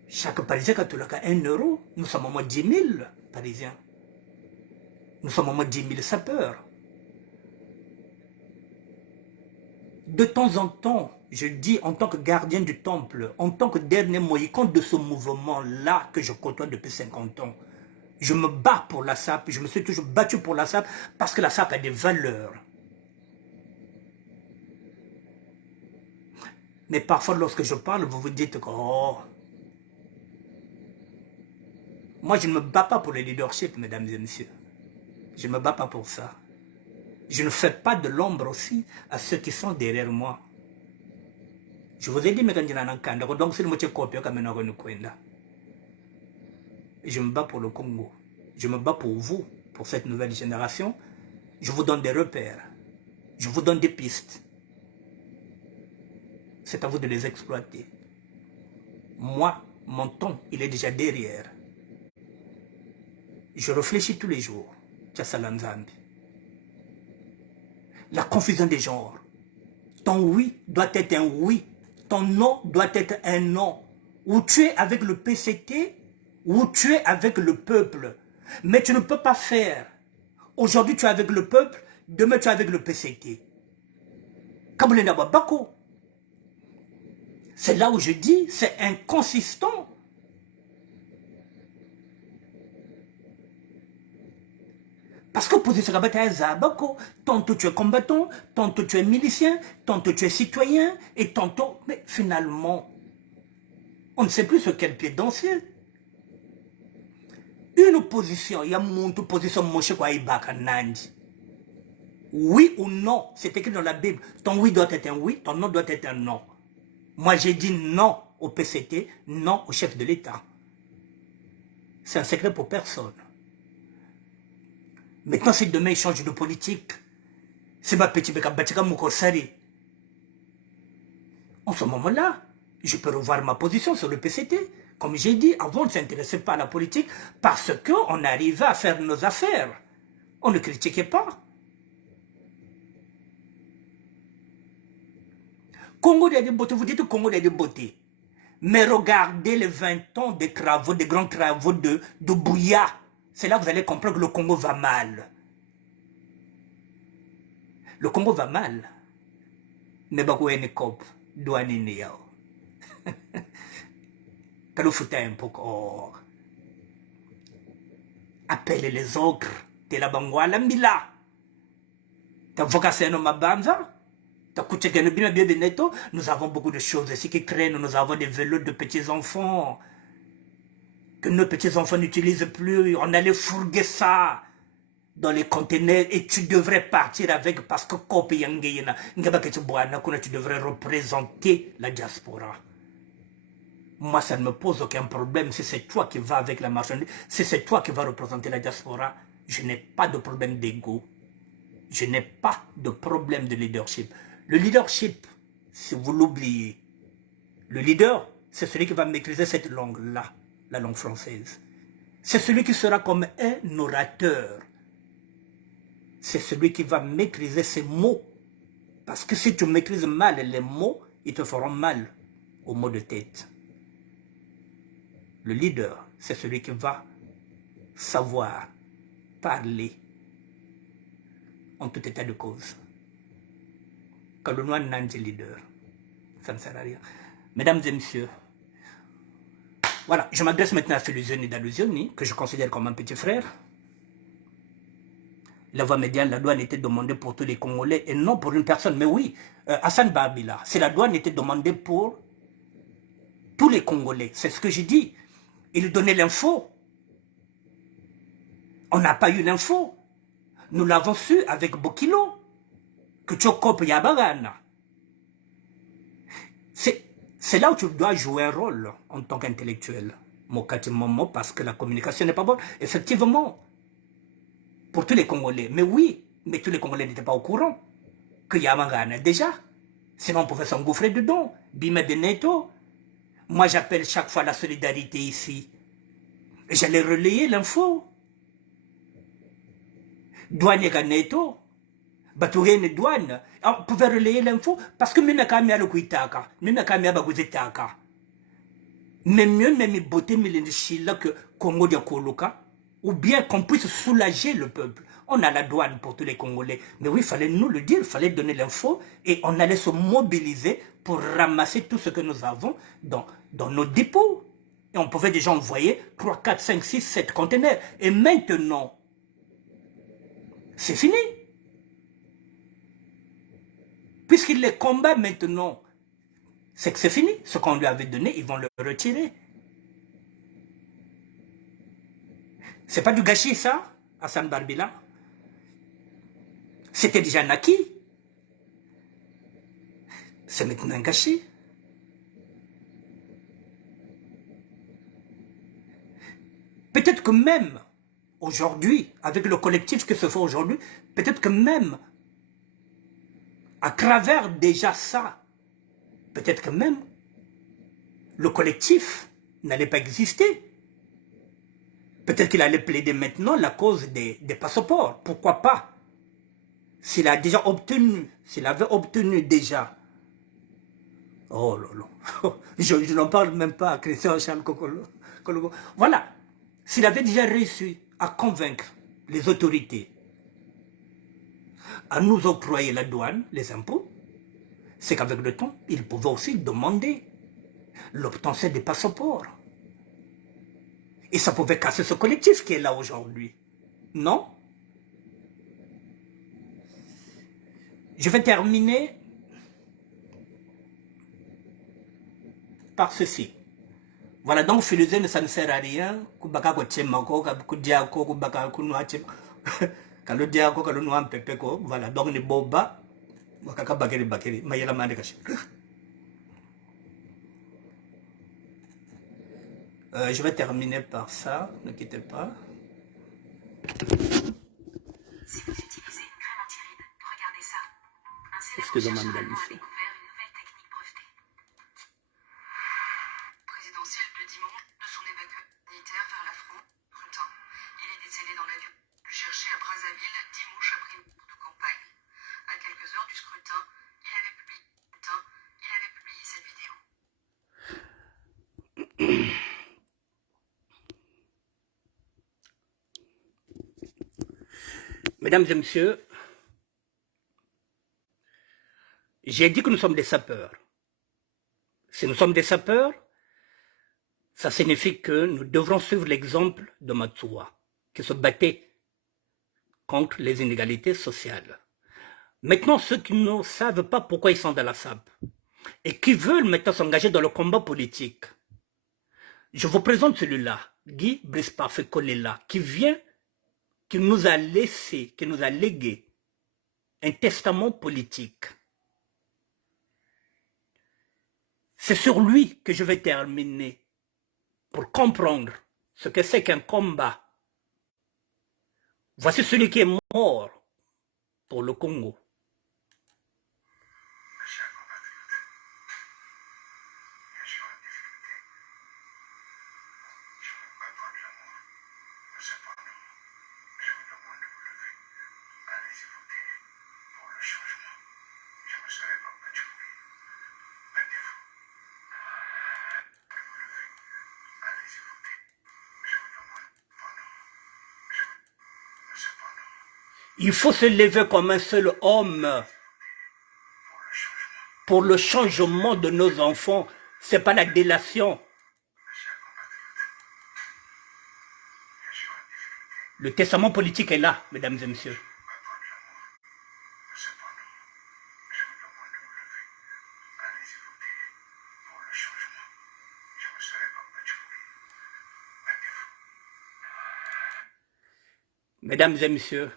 chaque Parisien, quand il a 1 euro, nous sommes au moins 10 000 Parisiens. Nous sommes au moins 10 000 sapeurs. De temps en temps, je dis en tant que gardien du temple, en tant que dernier mohican de ce mouvement-là que je côtoie depuis 50 ans, je me bats pour la SAP, je me suis toujours battu pour la SAP parce que la SAP a des valeurs. Mais parfois, lorsque je parle, vous vous dites que oh, moi, je ne me bats pas pour le leadership, mesdames et messieurs. Je ne me bats pas pour ça. Je ne fais pas de l'ombre aussi à ceux qui sont derrière moi. Je vous ai dit, donc c'est le copie je me bats pour le Congo. Je me bats pour vous, pour cette nouvelle génération. Je vous donne des repères. Je vous donne des pistes. C'est à vous de les exploiter. Moi, mon ton, il est déjà derrière. Je réfléchis tous les jours. La confusion des genres. Ton oui doit être un oui. Ton non doit être un non. Ou tu es avec le PCT, ou tu es avec le peuple. Mais tu ne peux pas faire. Aujourd'hui, tu es avec le peuple, demain, tu es avec le PCT. C'est là où je dis, c'est inconsistant. Parce que position tantôt tu es combattant, tantôt tu es milicien, tantôt tu es citoyen, et tantôt... Mais finalement, on ne sait plus sur quel pied danser. Une opposition, il y a une opposition, oui ou non, c'est écrit dans la Bible. Ton oui doit être un oui, ton non doit être un non. Moi j'ai dit non au PCT, non au chef de l'État. C'est un secret pour personne. Maintenant, si demain il change de politique, c'est ma petite Bekabatika Mukosari. En ce moment-là, je peux revoir ma position sur le PCT. Comme j'ai dit, avant, on ne s'intéressait pas à la politique parce qu'on arrivait à faire nos affaires. On ne critiquait pas. Congo a des beautés, vous dites Congo a des beautés. Mais regardez les 20 ans de travaux, des grands travaux de Bouya. C'est là que vous allez comprendre que le Congo va mal. Le Congo va mal. Mais bakouene kop, douane ni yao. Quand vous un peu, appelez les ogres de la Bangwala Mila. T'as vocation à Mabanza. Nous avons beaucoup de choses ici qui traînent. Nous avons des vélos de petits-enfants que nos petits-enfants n'utilisent plus. On allait fourguer ça dans les conteneurs et tu devrais partir avec parce que tu devrais représenter la diaspora. Moi, ça ne me pose aucun problème. Si c'est toi qui vas avec la marchandise, si c'est toi qui vas représenter la diaspora, je n'ai pas de problème d'ego. Je n'ai pas de problème de leadership. Le leadership, si vous l'oubliez, le leader, c'est celui qui va maîtriser cette langue-là, la langue française. C'est celui qui sera comme un orateur. C'est celui qui va maîtriser ses mots. Parce que si tu maîtrises mal les mots, ils te feront mal aux mots de tête. Le leader, c'est celui qui va savoir parler en tout état de cause. Quand le noir n'a pas leader, ça ne sert à rien. Mesdames et messieurs, voilà, je m'adresse maintenant à Philusioni d'Allusioni, que je considère comme un petit frère. La voie médiane, la douane était demandée pour tous les Congolais et non pour une personne. Mais oui, Hassan Babila, c'est la douane était demandée pour tous les Congolais. C'est ce que j'ai dit. Il donnait l'info. On n'a pas eu l'info. Nous l'avons su avec Bokilo. Que tu occupes Yabagana. C'est là où tu dois jouer un rôle en tant qu'intellectuel. Mokati Momo, parce que la communication n'est pas bonne. Effectivement, pour tous les Congolais. Mais oui, mais tous les Congolais n'étaient pas au courant que Yabagana déjà. Sinon, on pouvait s'engouffrer dedans. Bime Beneto. Moi, j'appelle chaque fois la solidarité ici. J'allais relayer l'info. Douane Ganeto. Batourene douane, on pouvait relayer l'info parce que même quand même le kuitaka, même quand même baguzitaka. Même mieux même beauté milenchila que Congo de Koloka ou bien qu'on puisse soulager le peuple. On a la douane pour tous les Congolais. Mais oui, il fallait nous le dire, il fallait donner l'info et on allait se mobiliser pour ramasser tout ce que nous avons dans nos dépôts. Et on pouvait déjà envoyer 3, 4, 5, 6, 7 conteneurs. Et maintenant, c'est fini. Puisqu'il les combat maintenant, c'est que c'est fini. Ce qu'on lui avait donné, ils vont le retirer. C'est pas du gâchis, ça, Hassan Barbila. C'était déjà naquis. C'est maintenant un gâchis. Peut-être que même aujourd'hui, avec le collectif que se fait aujourd'hui, peut-être que même à travers déjà ça, peut-être que même le collectif n'allait pas exister. Peut-être qu'il allait plaider maintenant la cause des passeports. Pourquoi pas? S'il a déjà obtenu, s'il avait obtenu déjà. Oh là là, je n'en parle même pas à Christian Charles Kokolo. Voilà, s'il avait déjà réussi à convaincre les autorités à nous octroyer la douane, les impôts, c'est qu'avec le temps, ils pouvaient aussi demander l'obtention des passeports. Et ça pouvait casser ce collectif qui est là aujourd'hui. Non? Je vais terminer par ceci. Voilà, donc Philusioni, ça ne sert à rien. Voilà, donc les boba. Je vais terminer par ça, ne quittez pas. Si vous utilisez une crème anti-rides, regardez ça. Un célèbre Excusez-moi, chercheur mesdames, allemand a messieurs. découvert une nouvelle technique brevetée. Présidentielle de dimanche de son évacuation humanitaire vers la France, scrutin. Il est décédé dans l'avion cherché à Brazzaville dimanche après une courte campagne. À quelques heures du scrutin, il avait publié cette vidéo. Mesdames et messieurs, j'ai dit que nous sommes des sapeurs. Si nous sommes des sapeurs, ça signifie que nous devrons suivre l'exemple de Matsuwa, qui se battait contre les inégalités sociales. Maintenant, ceux qui ne savent pas pourquoi ils sont dans la SAP et qui veulent maintenant s'engager dans le combat politique, je vous présente celui-là, Guy Brice-Parfait-Kolela, qui nous a laissé, qui nous a légué un testament politique. C'est sur lui que je vais terminer pour comprendre ce que c'est qu'un combat. Voici celui qui est mort pour le Congo. Mes chers compatriotes, bien sûr, en difficulté, je ne veux pas prendre l'amour, mais cependant, je vous demande de vous lever. Allez-y voter pour le changement. Je ne serai pas battu pour lui. Battez-vous. Vous lever. Allez-y voter. Je vous demande, mais cependant, Il faut se lever comme un seul homme pour le changement de nos enfants. Ce n'est pas la délation. Le testament politique est là, mesdames et messieurs. Mesdames et messieurs,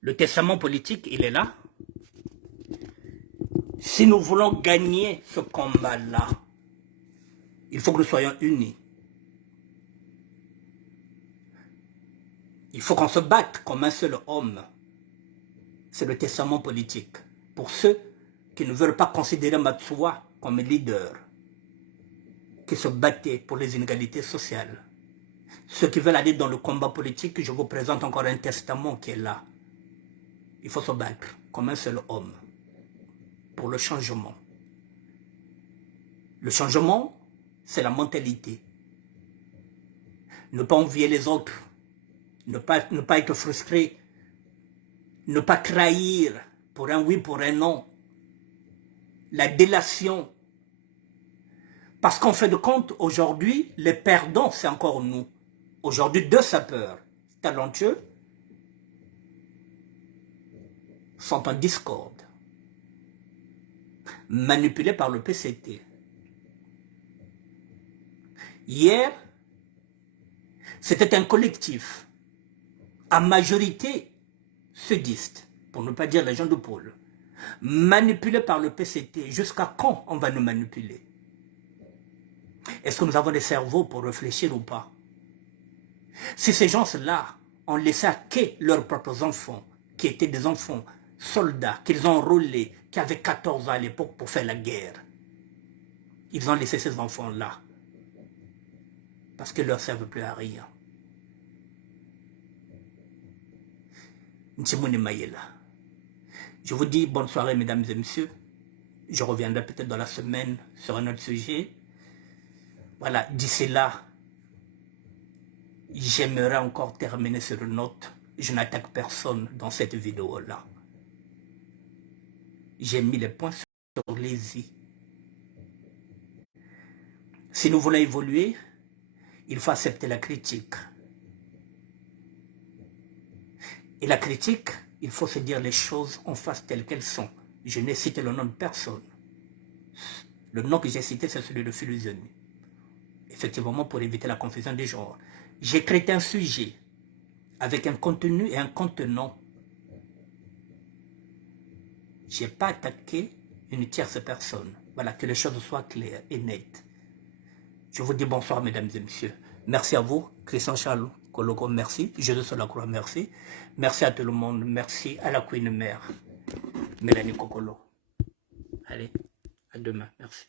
le testament politique, il est là. Si nous voulons gagner ce combat-là, il faut que nous soyons unis. Il faut qu'on se batte comme un seul homme. C'est le testament politique. Pour ceux qui ne veulent pas considérer Matsuwa comme leader, qui se battait pour les inégalités sociales. Ceux qui veulent aller dans le combat politique, je vous présente encore un testament qui est là. Il faut se battre comme un seul homme pour le changement. Le changement, c'est la mentalité. Ne pas envier les autres, ne pas être frustré, ne pas trahir pour un oui, pour un non. La délation. Parce qu'en fait de compte, aujourd'hui, les perdants, c'est encore nous. Aujourd'hui, deux sapeurs talentueux sont en discorde, manipulés par le PCT. Hier, c'était un collectif, à majorité sudiste, pour ne pas dire les gens de pôle, manipulés par le PCT. Jusqu'à quand on va nous manipuler? Est-ce que nous avons des cerveaux pour réfléchir ou pas? Si ces gens-là ont laissé hacker leurs propres enfants, qui étaient des enfants soldats, qu'ils ont enrôlés, qui avaient 14 ans à l'époque pour faire la guerre, ils ont laissé ces enfants-là parce qu'ils ne leur servent plus à rien. Ntimoni Mayela. Je vous dis bonne soirée, mesdames et messieurs. Je reviendrai peut-être dans la semaine sur un autre sujet. Voilà, d'ici là, j'aimerais encore terminer sur une note. Je n'attaque personne dans cette vidéo-là. J'ai mis les points sur les i. Si nous voulons évoluer, il faut accepter la critique. Et la critique, il faut se dire les choses en face telles qu'elles sont. Je n'ai cité le nom de personne. Le nom que j'ai cité, c'est celui de Philosophe. Effectivement, pour éviter la confusion des genres. J'ai traité un sujet avec un contenu et un contenant. Je n'ai pas attaqué une tierce personne. Voilà, que les choses soient claires et nettes. Je vous dis bonsoir, mesdames et messieurs. Merci à vous, Christian Charles Koloko, merci. Jésus sur la croix, merci. Merci à tout le monde. Merci à la Queen Mère, Mélanie Kokolo. Allez, à demain. Merci.